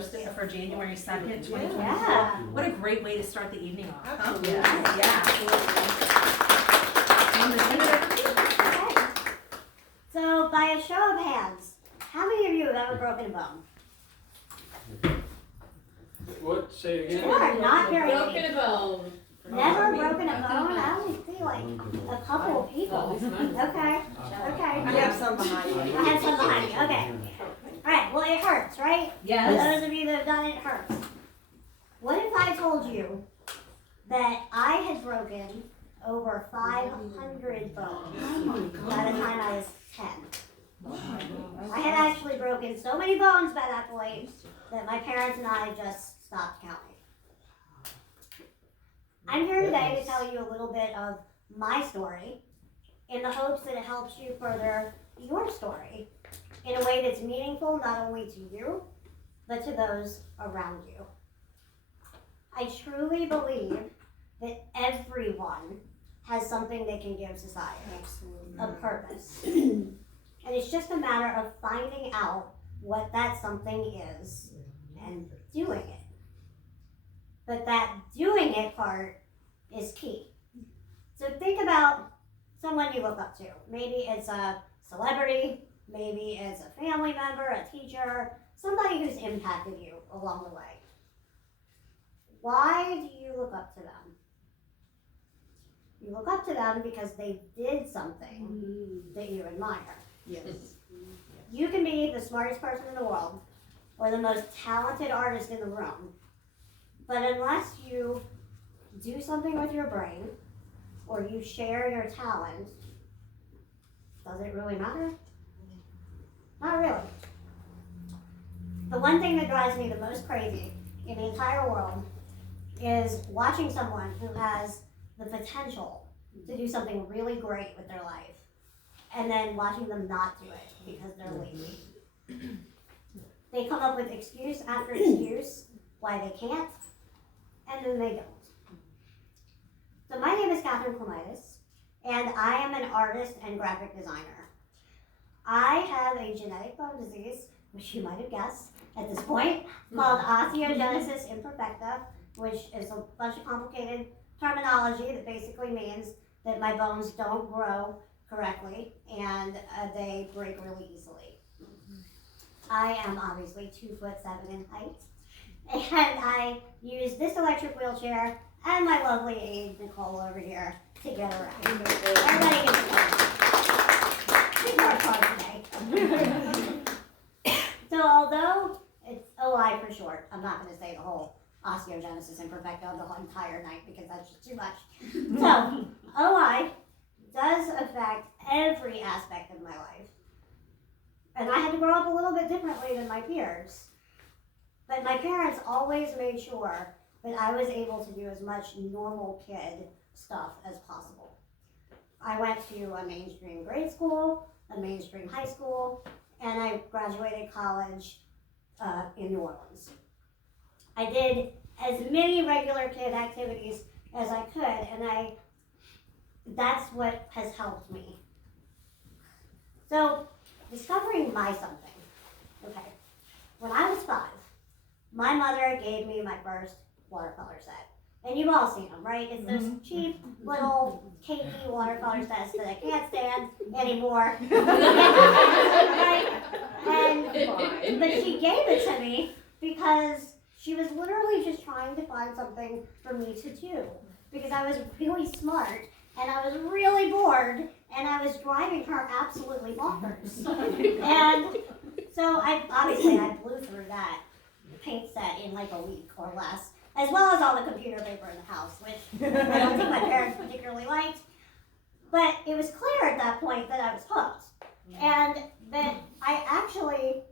Thursday, for January 2nd, 2024. Yeah. What a great way to start the evening off. Absolutely. Yeah. Okay. So, by a show of hands, how many of you have ever broken a bone? What? Say it again. Sure, not very many. Broken a bone. Never broken a bone? I only see like a couple of people. Okay. I have some behind you. I have some behind you. Okay. Alright, well, it hurts, right? Yes. For those of you that have done it, it hurts. What if I told you that I had broken over 500 bones by the time I was 10? I had actually broken so many bones by that point that my parents and I just stopped counting. I'm here today to tell you a little bit of my story in the hopes that it helps you further your story in a way that's meaningful not only to you, but to those around you. I truly believe that everyone has something they can give society, a purpose. And it's just a matter of finding out what that something is and doing it. But that doing it part is key. So think about someone you look up to. Maybe it's a celebrity, maybe it's a family member, a teacher, somebody who's impacted you along the way. Why do you look up to them? You look up to them because they did something that you admire. Yes. You can be the smartest person in the world or the most talented artist in the room, but unless you do something with your brain or you share your talent, does it really matter? Not really. The one thing that drives me the most crazy in the entire world is watching someone who has the potential to do something really great with their life and then watching them not do it because they're lazy. They come up with excuse after excuse why they can't, and then they don't. So my name is Katherine, and I am an artist and graphic designer. I have a genetic bone disease, which you might have guessed at this point, called osteogenesis imperfecta, which is a bunch of complicated terminology that basically means that my bones don't grow correctly and they break really easily. I am obviously 2'7" in height, and I use this electric wheelchair and my lovely aide Nicole over here to get around. Everybody gets to work hard today. So although it's OI for short, I'm not going to say the whole osteogenesis imperfecta the whole entire night because that's just too much. So OI does affect every aspect of my life. And I had to grow up a little bit differently than my peers. But my parents always made sure that I was able to do as much normal kid stuff as possible. I went to a mainstream grade school, a mainstream high school, and I graduated college in New Orleans. I did as many regular kid activities as I could, and that's what has helped me. So, discovering my something. Okay, when I was 5, my mother gave me my first watercolor set. And you've all seen them, right? It's those cheap little cakey watercolor sets that I can't stand anymore. Right? But she gave it to me because she was literally just trying to find something for me to do. Because I was really smart and I was really bored and I was driving her absolutely bonkers. And so I blew through that paint set in like a week or less, as well as all the computer paper in the house, which I don't think my parents particularly liked. But it was clear at that point that I was hooked, and that I actually